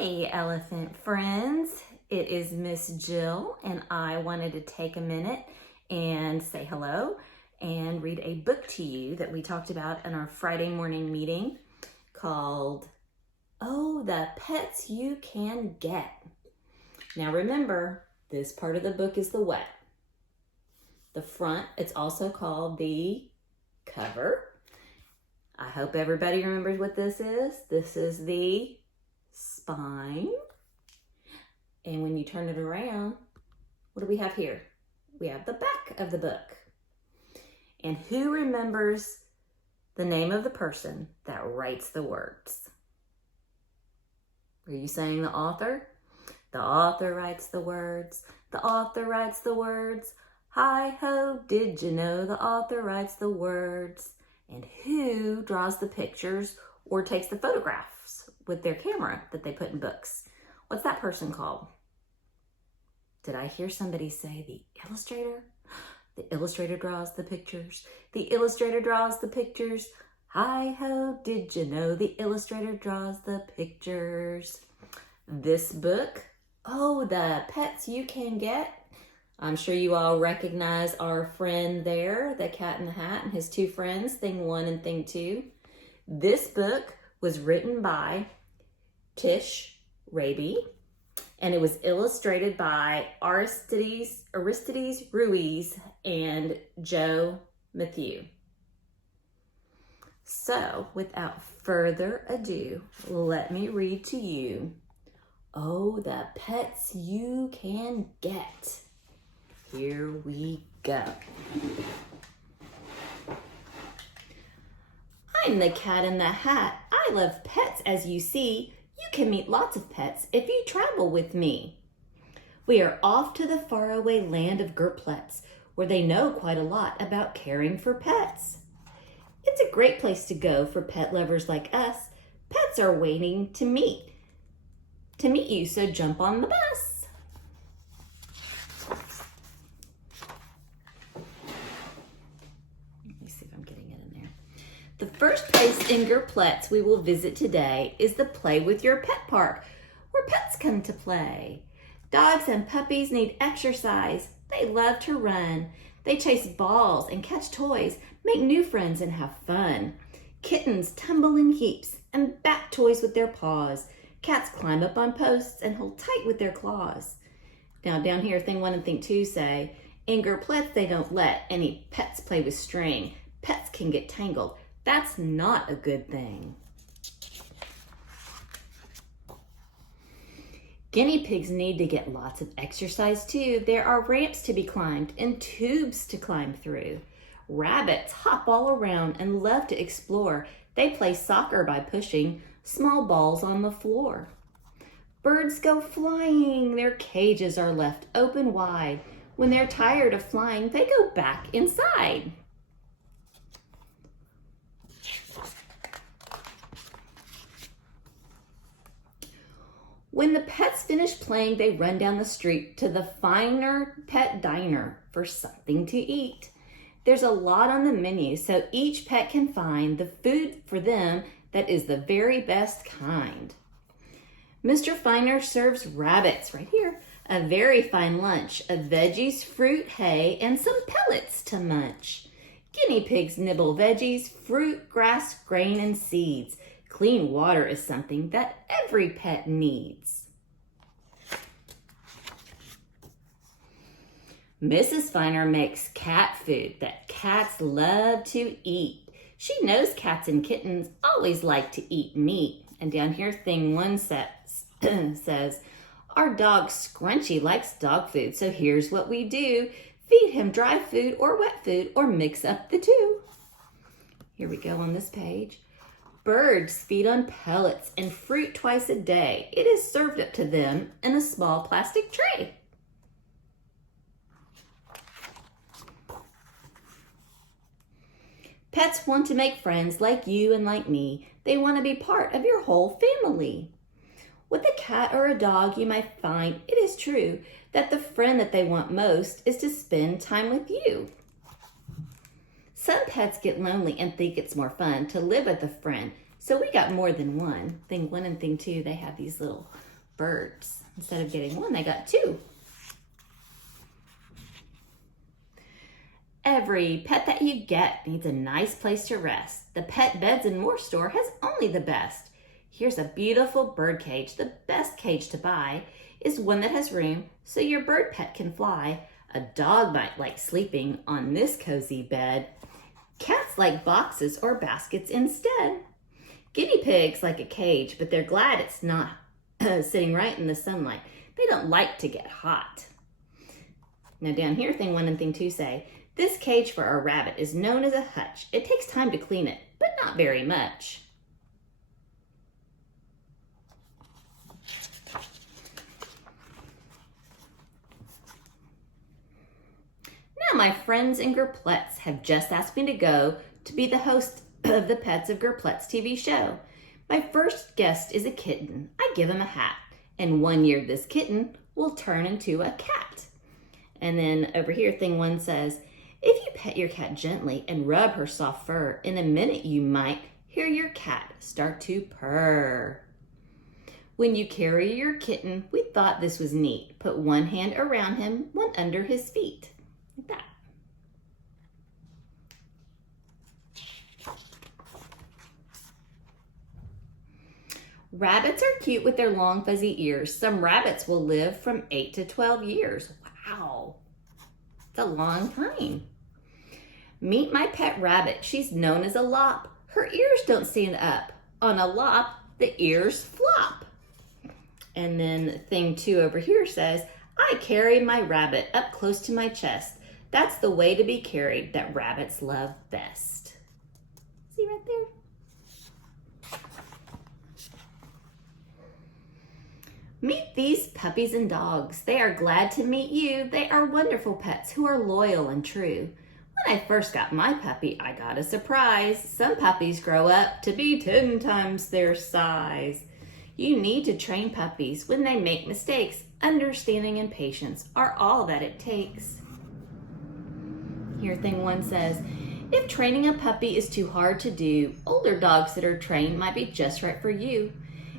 Hi, elephant friends. It is Miss Jill, and I wanted to take a minute and say hello and read a book to you that we talked about in our Friday morning meeting called Oh, the Pets You Can Get. Now remember, this part of the book is the wet. The front, it's also called the cover. I hope everybody remembers what this is. This is the spine. And when you turn it around, what do we have here? We have the back of the book. And who remembers the name of the person that writes the words? Are you saying the author? The author writes the words. The author writes the words. Hi-ho, did you know the author writes the words? And who draws the pictures or takes the photographs with their camera that they put in books? What's that person called? Did I hear somebody say the illustrator? The illustrator draws the pictures. The illustrator draws the pictures. Hi-ho, did you know the illustrator draws the pictures? This book, Oh, the Pets You Can Get. I'm sure you all recognize our friend there, the cat in the hat, and his two friends, Thing 1 and Thing 2. This book was written by Tish, Rabe, and it was illustrated by Aristides, Ruiz, and Mathieu. So, without further ado, let me read to you, Oh, the Pets You Can Get. Here we go. I'm the cat in the hat. I love pets, as you see. You can meet lots of pets if you travel with me. We are off to the faraway land of Gerplets, where they know quite a lot about caring for pets. It's a great place to go for pet lovers like us. Pets are waiting to meet you, so jump on the bus. The first place in Gerplets we will visit today is the Play With Your Pet Park, where pets come to play. Dogs and puppies need exercise. They love to run. They chase balls and catch toys, make new friends and have fun. Kittens tumble in heaps and bat toys with their paws. Cats climb up on posts and hold tight with their claws. Now down here, Thing 1 and Thing 2 say, in Gerplets they don't let any pets play with string. Pets can get tangled. That's not a good thing. Guinea pigs need to get lots of exercise too. There are ramps to be climbed and tubes to climb through. Rabbits hop all around and love to explore. They play soccer by pushing small balls on the floor. Birds go flying. Their cages are left open wide. When they're tired of flying, they go back inside. When the pets finish playing, they run down the street to the Finer Pet Diner for something to eat. There's a lot on the menu, so each pet can find the food for them that is the very best kind. Mr. Finer serves rabbits, right here, a very fine lunch of veggies, fruit, hay, and some pellets to munch. Guinea pigs nibble veggies, fruit, grass, grain, and seeds. Clean water is something that every pet needs. Mrs. Finer makes cat food that cats love to eat. She knows cats and kittens always like to eat meat. And down here, Thing 1 says, our dog Scrunchy likes dog food, so here's what we do. Feed him dry food or wet food or mix up the two. Here we go on this page. Birds feed on pellets and fruit twice a day. It is served up to them in a small plastic tray. Pets want to make friends like you and like me. They want to be part of your whole family. With a cat or a dog, you might find it is true that the friend that they want most is to spend time with you. Some pets get lonely and think it's more fun to live with a friend, so we got more than one. Thing 1 and Thing 2, they have these little birds. Instead of getting one, they got two. Every pet that you get needs a nice place to rest. The Pet Beds and More store has only the best. Here's a beautiful bird cage. The best cage to buy is one that has room so your bird pet can fly. A dog might like sleeping on this cozy bed. Cats like boxes or baskets instead. Guinea pigs like a cage, but they're glad it's not sitting right in the sunlight. They don't like to get hot. Now down here, thing 1 and thing 2 say, this cage for our rabbit is known as a hutch. It takes time to clean it, but not very much. Now my friends in Gerpletts have just asked me to go to be the host of the Pets of Gerpletts TV show. My first guest is a kitten. I give him a hat, and 1 year this kitten will turn into a cat. And then over here, thing 1 says, if you pet your cat gently and rub her soft fur, in a minute you might hear your cat start to purr. When you carry your kitten, we thought this was neat. Put 1 hand around him, 1 under his feet, like that. Rabbits are cute with their long fuzzy ears. Some rabbits will live from 8 to 12 years. Wow, it's a long time. Meet my pet rabbit. She's known as a lop. Her ears don't stand up. On a lop, the ears flop. And then thing 2 over here says, I carry my rabbit up close to my chest. That's the way to be carried that rabbits love best. See right there? Meet these puppies and dogs. They are glad to meet you. They are wonderful pets who are loyal and true. When I first got my puppy, I got a surprise. Some puppies grow up to be 10 times their size. You need to train puppies when they make mistakes. Understanding and patience are all that it takes. Here, thing 1 says, if training a puppy is too hard to do, older dogs that are trained might be just right for you.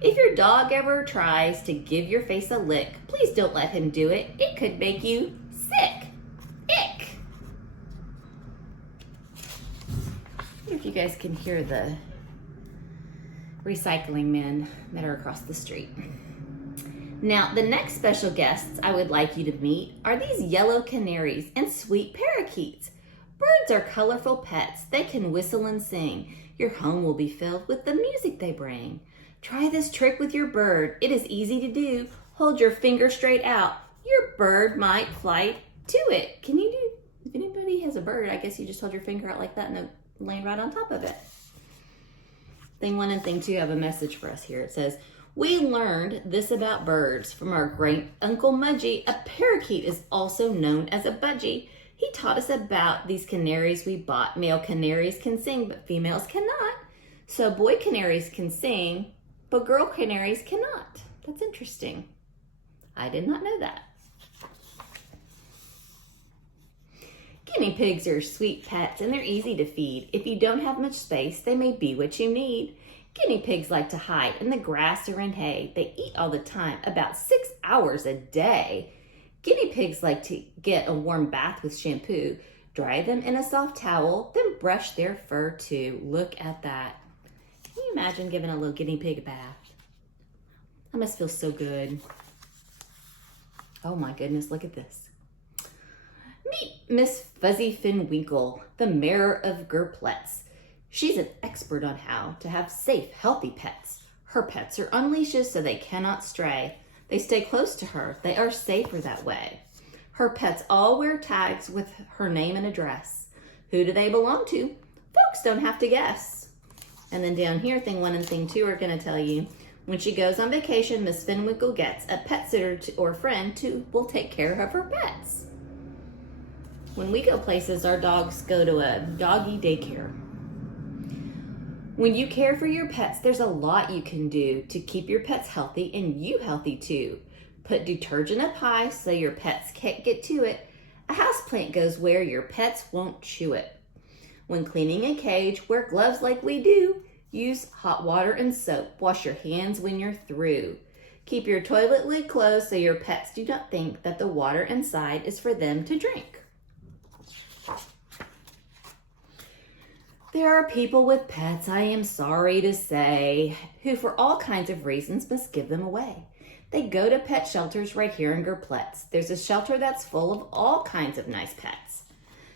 If your dog ever tries to give your face a lick, please don't let him do it. It could make you sick. Ick. I wonder if you guys can hear the recycling men that are across the street. Now, the next special guests I would like you to meet are these yellow canaries and sweet parakeets. Birds are colorful pets. They can whistle and sing. Your home will be filled with the music they bring. Try this trick with your bird. It is easy to do. Hold your finger straight out. Your bird might fly to it. Can you do, if anybody has a bird, I guess you just hold your finger out like that and it'll land right on top of it. Thing 1 and thing 2 have a message for us here. It says, we learned this about birds from our great Uncle Mudgy. A parakeet is also known as a budgie. He taught us about these canaries we bought. Male canaries can sing, but females cannot. So boy canaries can sing, but girl canaries cannot. That's interesting. I did not know that. Guinea pigs are sweet pets and they're easy to feed. If you don't have much space, they may be what you need. Guinea pigs like to hide in the grass or in hay. They eat all the time, about 6 hours a day. Guinea pigs like to get a warm bath with shampoo. Dry them in a soft towel, then brush their fur too. Look at that. Can you imagine giving a little guinea pig a bath? That must feel so good. Oh my goodness, look at this. Meet Miss Fuzzy Finwinkle, the mayor of Gerpletts. She's an expert on how to have safe, healthy pets. Her pets are on leashes so they cannot stray. They stay close to her. They are safer that way. Her pets all wear tags with her name and address. Who do they belong to? Folks don't have to guess. And then down here, thing 1 and thing 2 are going to tell you, when she goes on vacation, Miss Finwinkle gets a pet sitter or friend who will take care of her pets. When we go places, our dogs go to a doggy daycare. When you care for your pets, there's a lot you can do to keep your pets healthy and you healthy too. Put detergent up high so your pets can't get to it. A houseplant goes where your pets won't chew it. When cleaning a cage, wear gloves like we do. Use hot water and soap. Wash your hands when you're through. Keep your toilet lid closed so your pets do not think that the water inside is for them to drink. There are people with pets, I am sorry to say, who for all kinds of reasons must give them away. They go to pet shelters right here in Gerpletz. There's a shelter that's full of all kinds of nice pets.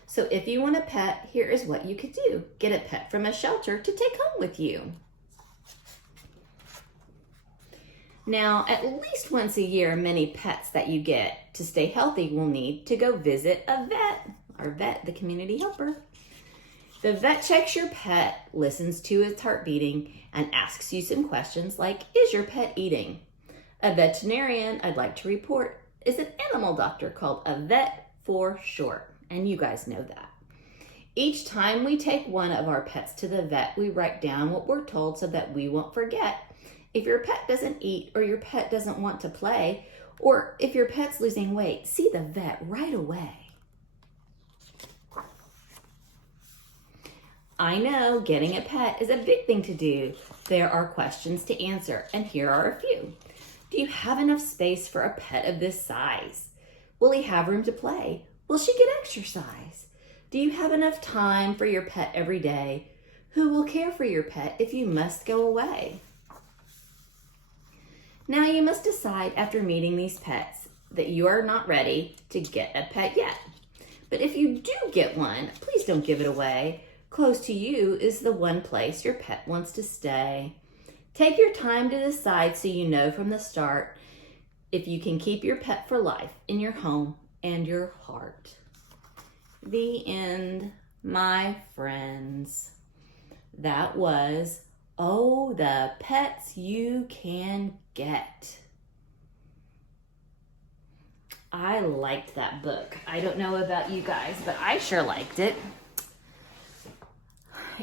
So if you want a pet, here is what you could do. Get a pet from a shelter to take home with you. Now, at least once a year, many pets that you get to stay healthy will need to go visit a vet. Our vet, the community helper. The vet checks your pet, listens to its heart beating, and asks you some questions like, is your pet eating? A veterinarian, I'd like to report, is an animal doctor called a vet for short, and you guys know that. Each time we take one of our pets to the vet, we write down what we're told so that we won't forget. If your pet doesn't eat or your pet doesn't want to play, or if your pet's losing weight, see the vet right away. I know getting a pet is a big thing to do. There are questions to answer, and here are a few. Do you have enough space for a pet of this size? Will he have room to play? Will she get exercise? Do you have enough time for your pet every day? Who will care for your pet if you must go away? Now you must decide after meeting these pets that you are not ready to get a pet yet. But if you do get one, please don't give it away. Close to you is the one place your pet wants to stay. Take your time to decide so you know from the start if you can keep your pet for life in your home and your heart. The end, my friends. That was Oh, the Pets You Can Get. I liked that book. I don't know about you guys, but I sure liked it.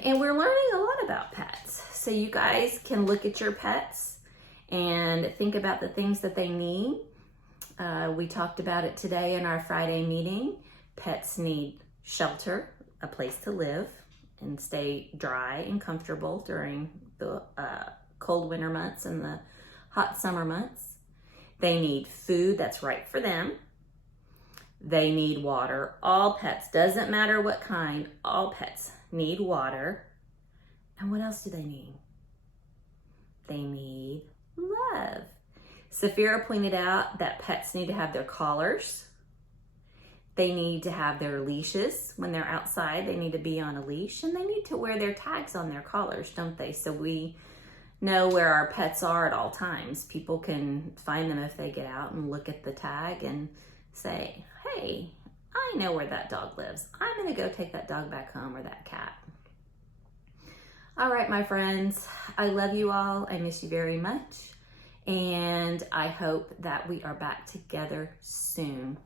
And we're learning a lot about pets. So you guys can look at your pets and think about the things that they need. We talked about it today in our Friday meeting. Pets need shelter, a place to live, and stay dry and comfortable during the cold winter months and the hot summer months. They need food that's right for them. They need water. All pets, doesn't matter what kind, all pets need water. And what else do they need? They need love. Saphira pointed out that pets need to have their collars. They need to have their leashes. When they're outside, they need to be on a leash, and they need to wear their tags on their collars, don't they? So we know where our pets are at all times. People can find them if they get out and look at the tag and say, hey, I know where that dog lives. I'm gonna go take that dog back home, or that cat. All right, my friends, I love you all. I miss you very much. And I hope that we are back together soon.